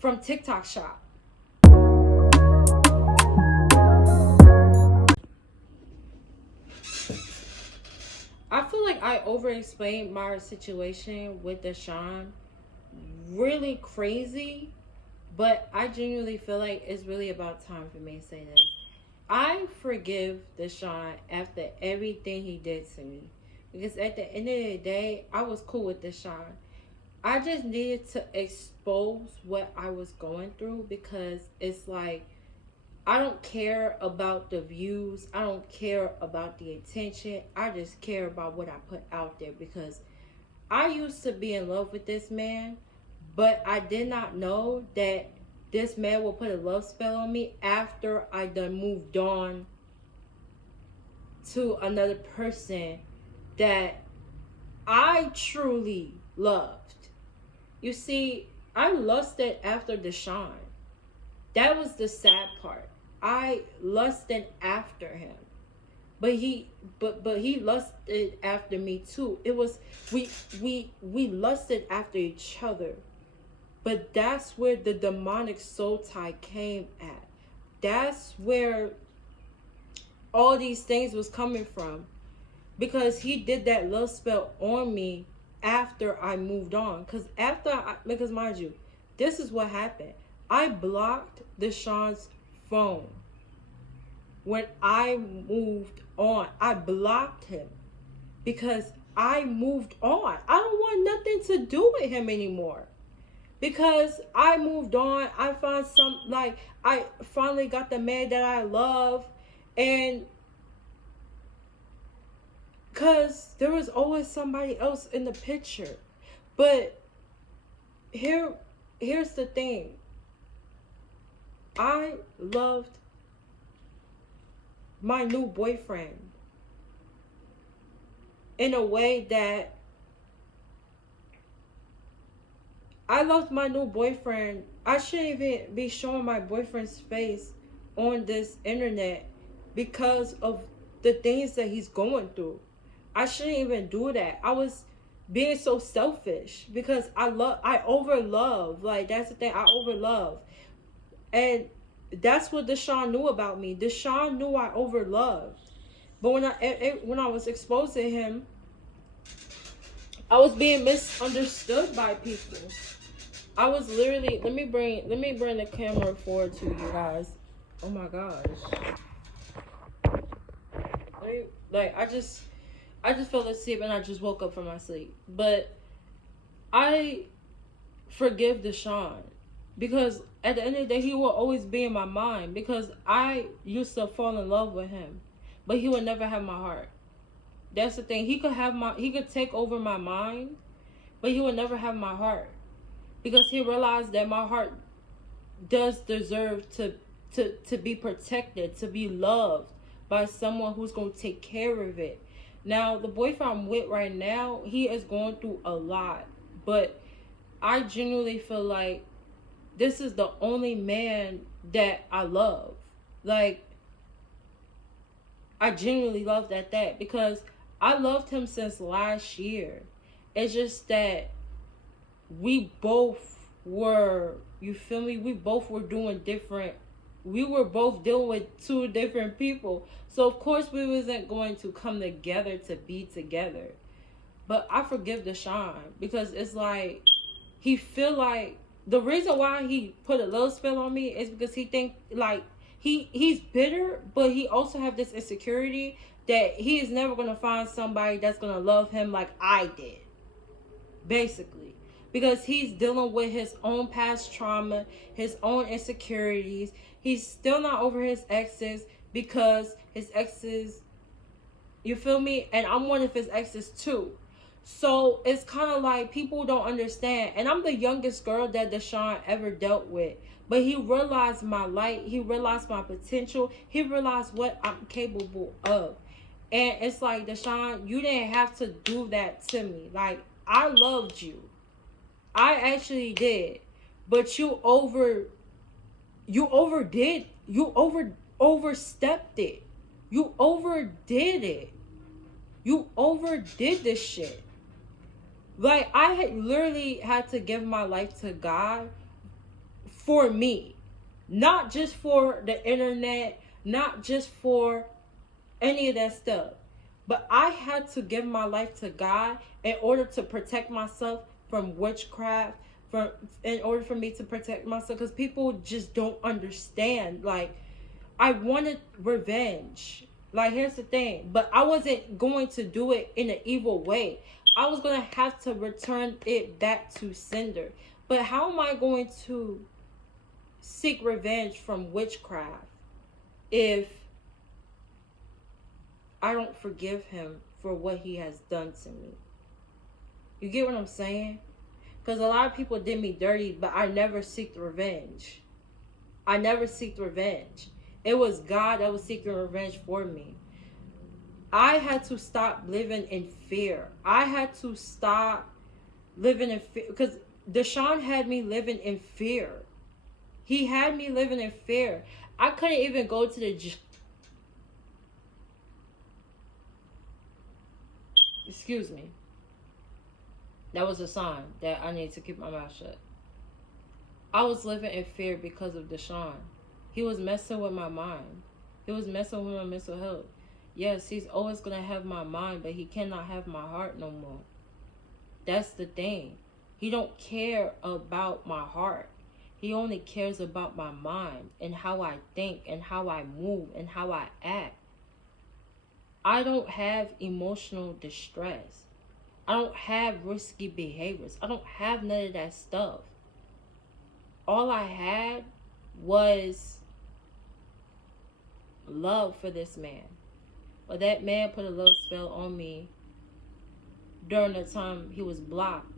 from TikTok Shop. I feel like I over-explained my situation with Deshaun really crazy, but I genuinely feel like it's really about time for me to say this. I forgive Deshaun after everything he did to me. Because at the end of the day, I was cool with Deshaun. I just needed to expose what I was going through, because it's like, I don't care about the views. I don't care about the attention. I just care about what I put out there, because I used to be in love with this man, but I did not know that this man will put a love spell on me after I done moved on to another person that I truly loved. You see, I lusted after Deshaun. That was the sad part. I lusted after him. But he lusted after me too. It was we lusted after each other. But that's where the demonic soul tie came at. That's where all these things was coming from. Because he did that love spell on me after I moved on. Because mind you, this is what happened. I blocked Deshaun's phone. When I moved on, I blocked him because I moved on. I don't want nothing to do with him anymore. Because I moved on, I finally got the man that I love, and because there was always somebody else in the picture. But here's the thing. I loved my new boyfriend in a way that I loved my new boyfriend. I shouldn't even be showing my boyfriend's face on this internet because of the things that he's going through. I shouldn't even do that. I was being so selfish because I overlove. Like, that's the thing. I overlove. And that's what Deshaun knew about me. Deshaun knew I overloved. But when I was exposed to him, I was being misunderstood by people. I was literally, let me bring the camera forward to you guys. Oh my gosh. I just fell asleep and I just woke up from my sleep. But I forgive Deshaun, because at the end of the day, he will always be in my mind, because I used to fall in love with him, but he would never have my heart. That's the thing. He could take over my mind, but he would never have my heart, because he realized that my heart does deserve to be protected, to be loved by someone who's going to take care of it. Now, the boyfriend I'm with right now, he is going through a lot, but I genuinely feel like this is the only man that I love. Like, I genuinely love that, because I loved him since last year. It's just that we both were, you feel me? We both were doing different. We were both dealing with two different people. So, of course, we wasn't going to come together to be together. But I forgive Deshaun, because it's like, he feel like, the reason why he put a little spell on me is because he think like he's bitter, but he also have this insecurity that he is never going to find somebody that's going to love him like I did. Basically. Because he's dealing with his own past trauma, his own insecurities. He's still not over his exes, because his exes, you feel me? And I'm one of his exes too. So it's kind of like people don't understand. And I'm the youngest girl that Deshaun ever dealt with. But he realized my light. He realized my potential. He realized what I'm capable of. And it's like, Deshaun, you didn't have to do that to me. Like, I loved you. I actually did. But you overstepped it. You overdid it. You overdid this shit. Like, I had literally had to give my life to God for me, not just for the internet, not just for any of that stuff. But I had to give my life to God in order to protect myself from witchcraft, in order for me to protect myself, because people just don't understand. Like, I wanted revenge. Like, here's the thing, but I wasn't going to do it in an evil way. I was going to have to return it back to sender. But how am I going to seek revenge from witchcraft if I don't forgive him for what he has done to me? You get what I'm saying? Because a lot of people did me dirty, but I never seeked revenge. I never seeked revenge. It was God that was seeking revenge for me. I had to stop living in fear. I had to stop living in fear, because Deshaun had me living in fear. He had me living in fear. I couldn't even go to the excuse me. That was a sign that I need to keep my mouth shut. I was living in fear because of Deshaun. He was messing with my mind. He was messing with my mental health. Yes, he's always going to have my mind, but he cannot have my heart no more. That's the thing. He don't care about my heart. He only cares about my mind and how I think and how I move and how I act. I don't have emotional distress. I don't have risky behaviors. I don't have none of that stuff. All I had was love for this man. But that man put a love spell on me during the time he was blocked.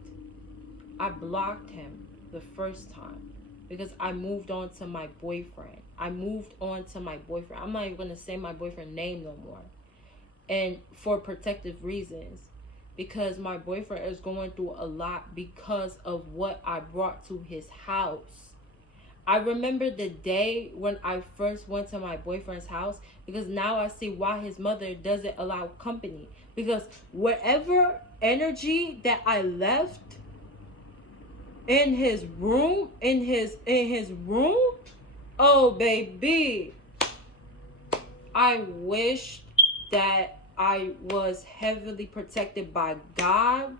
I blocked him the first time because I moved on to my boyfriend. I'm not even going to say my boyfriend's name no more. And for protective reasons. Because my boyfriend is going through a lot because of what I brought to his house. I remember the day when I first went to my boyfriend's house, because now I see why his mother doesn't allow company. Because whatever energy that I left in his room, oh baby, I wish that I was heavily protected by God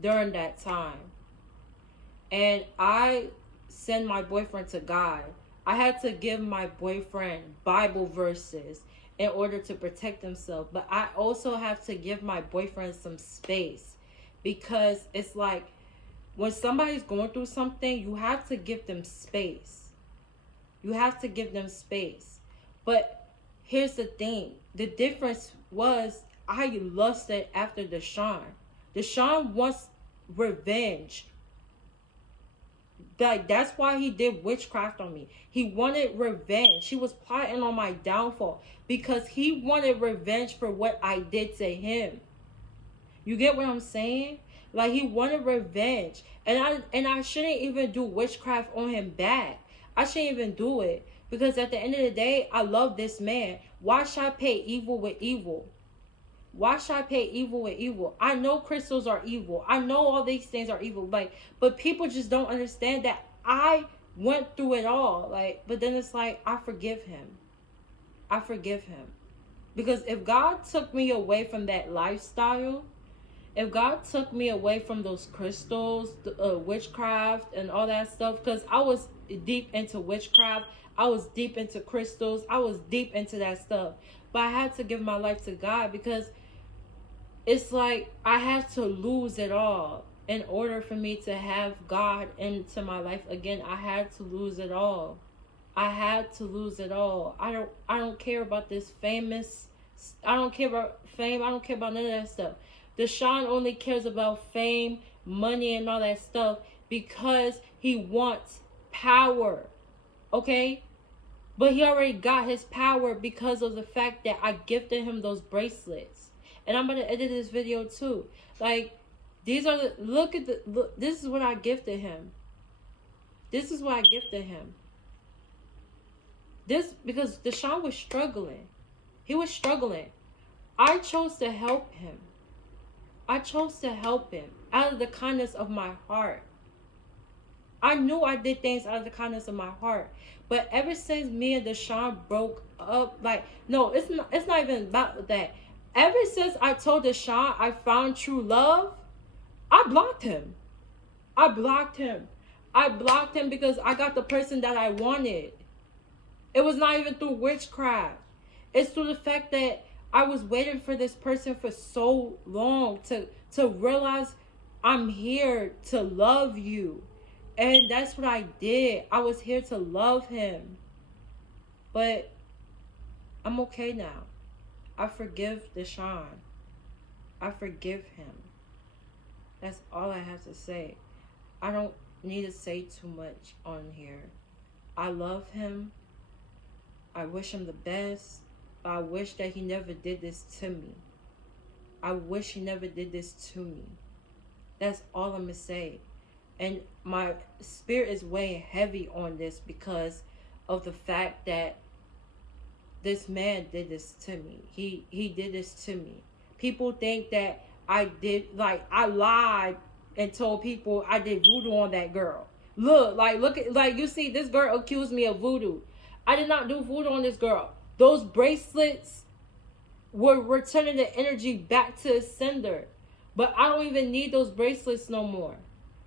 during that time. And I sent my boyfriend to God. I had to give my boyfriend Bible verses in order to protect himself. But I also have to give my boyfriend some space. Because it's like, when somebody's going through something, you have to give them space. You have to give them space. But here's the thing. The difference was I lusted after Deshaun. Deshaun wants revenge. Like, that's why he did witchcraft on me. He wanted revenge. He was plotting on my downfall because he wanted revenge for what I did to him. You get what I'm saying? Like, he wanted revenge. And I shouldn't even do witchcraft on him back. I shouldn't even do it. Because at the end of the day, I love this man. Why should I pay evil with evil? Why should I pay evil with evil? I know crystals are evil. I know all these things are evil. Like, but people just don't understand that I went through it all. Like, but then it's like, I forgive him. I forgive him. Because if God took me away from that lifestyle, if God took me away from those crystals, witchcraft and all that stuff, because I was deep into witchcraft, I was deep into crystals, I was deep into that stuff. But I had to give my life to God because it's like I had to lose it all in order for me to have God into my life again. I had to lose it all. I had to lose it all. I don't care about this famous. I don't care about fame. I don't care about none of that stuff. Deshaun only cares about fame, money, and all that stuff because he wants power. Okay? But he already got his power because of the fact that I gifted him those bracelets. And I'm going to edit this video too. Like, these are the, look, this is what I gifted him. This is what I gifted him. This, because Deshaun was struggling. He was struggling. I chose to help him. I chose to help him out of the kindness of my heart. I knew I did things out of the kindness of my heart. But ever since me and Deshaun broke up, like, no, it's not even about that. Ever since I told Deshaun I found true love, I blocked him. I blocked him. I blocked him because I got the person that I wanted. It was not even through witchcraft. It's through the fact that I was waiting for this person for so long to realize I'm here to love you. And that's what I did. I was here to love him. But I'm okay now. I forgive Deshaun. I forgive him. That's all I have to say. I don't need to say too much on here. I love him. I wish him the best. I wish that he never did this to me. I wish he never did this to me. That's all I'm going to say. And my spirit is weighing heavy on this because of the fact that this man did this to me. He did this to me. People think that I did, like, I lied and told people I did voodoo on that girl. Look at, like, you see, this girl accused me of voodoo. I did not do voodoo on this girl. Those bracelets were returning the energy back to its sender. But I don't even need those bracelets no more.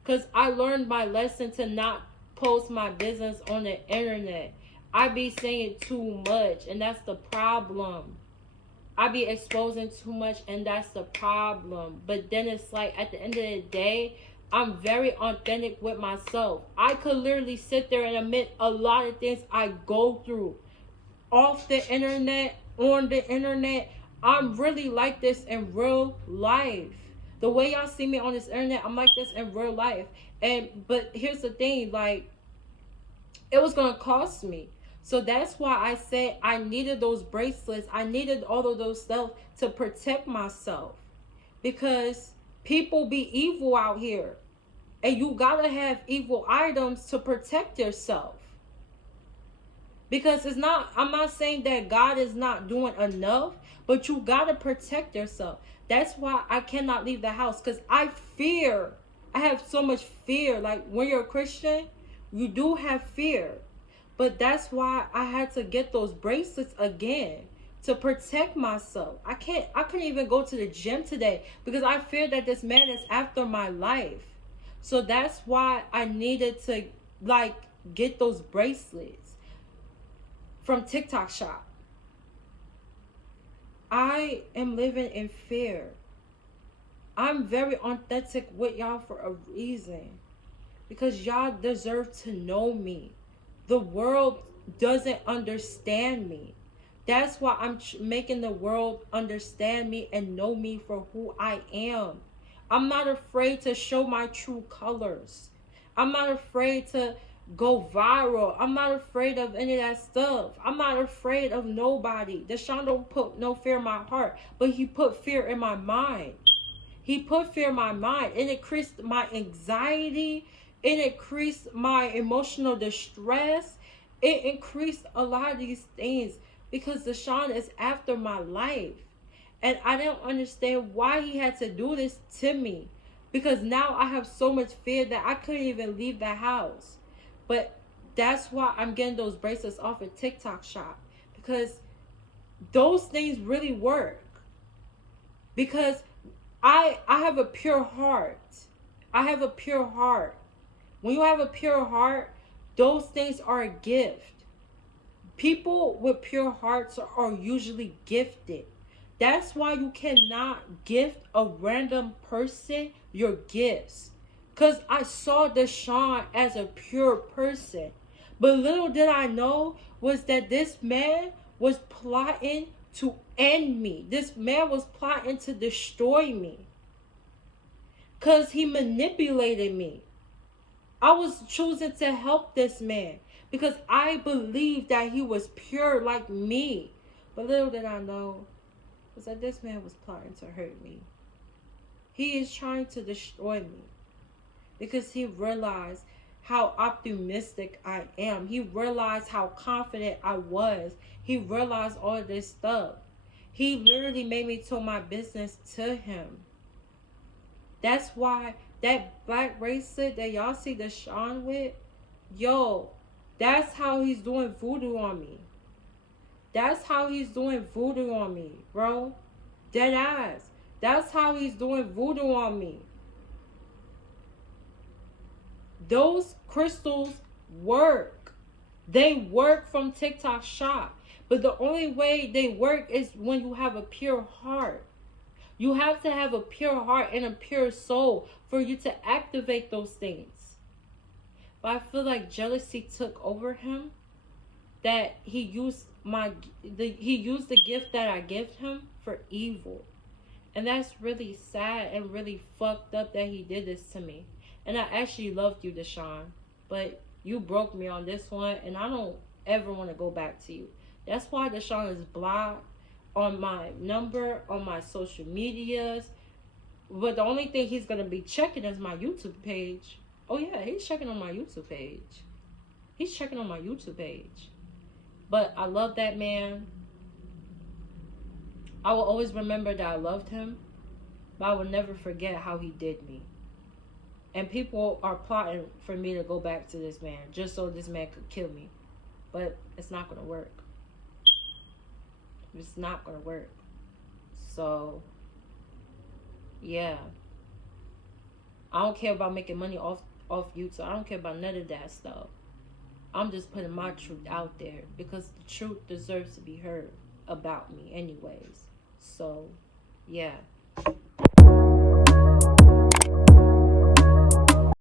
Because I learned my lesson to not post my business on the internet. I be saying too much, and that's the problem. I be exposing too much, and that's the problem. But then it's like, at the end of the day, I'm very authentic with myself. I could literally sit there and admit a lot of things I go through. Off the internet, on the internet, I'm really like this in real life. The way y'all see me on this internet, I'm like this in real life. But here's the thing, like, it was going to cost me. So that's why I said I needed those bracelets. I needed all of those stuff to protect myself. Because people be evil out here. And you got to have evil items to protect yourself. Because I'm not saying that God is not doing enough, but you got to protect yourself. That's why I cannot leave the house, because I fear. I have so much fear. Like, when you're a Christian, you do have fear. But that's why I had to get those bracelets again to protect myself. I couldn't even go to the gym today because I fear that this man is after my life. So that's why I needed to, like, get those bracelets from TikTok shop. I am living in fear. I'm very authentic with y'all for a reason. Because y'all deserve to know me. The world doesn't understand me. That's why I'm making the world understand me and know me for who I am. I'm not afraid to show my true colors. I'm not afraid to go viral. I'm not afraid of any of that stuff. I'm not afraid of nobody. Deshaun don't put no fear in my heart, but he put fear in my mind. He put fear in my mind. It increased my anxiety. It increased my emotional distress. It increased a lot of these things because Deshaun is after my life. And I don't understand why he had to do this to me. Because now I have so much fear that I couldn't even leave the house. But that's why I'm getting those bracelets off of TikTok shop. Because those things really work. Because I have a pure heart. I have a pure heart. When you have a pure heart, those things are a gift. People with pure hearts are usually gifted. That's why you cannot gift a random person your gifts. Because I saw Deshaun as a pure person. But little did I know was that this man was plotting to end me. This man was plotting to destroy me. Because he manipulated me. I was choosing to help this man because I believed that he was pure like me. But little did I know was that this man was plotting to hurt me. He is trying to destroy me because he realized how optimistic I am. He realized how confident I was. He realized all of this stuff. He literally made me tell my business to him. That's why That black bracelet that y'all see the Sean with, yo, that's how he's doing voodoo on me. That's how he's doing voodoo on me, bro. Dead ass. That's how he's doing voodoo on me. Those crystals work. They work from TikTok Shop. But the only way they work is when you have a pure heart. You have to have a pure heart and a pure soul for you to activate those things. But I feel like jealousy took over him. That he used the gift that I gave him for evil. And that's really sad and really fucked up that he did this to me. And I actually loved you, Deshaun. But you broke me on this one, and I don't ever want to go back to you. That's why Deshaun is blocked on my number, on my social medias. But the only thing he's going to be checking is my YouTube page. Oh, yeah, he's checking on my YouTube page. He's checking on my YouTube page. But I love that man. I will always remember that I loved him. But I will never forget how he did me. And people are plotting for me to go back to this man. Just so this man could kill me. But it's not going to work. It's not going to work. So, yeah. I don't care about making money off YouTube. I don't care about none of that stuff. I'm just putting my truth out there. Because the truth deserves to be heard about me anyways. So, yeah.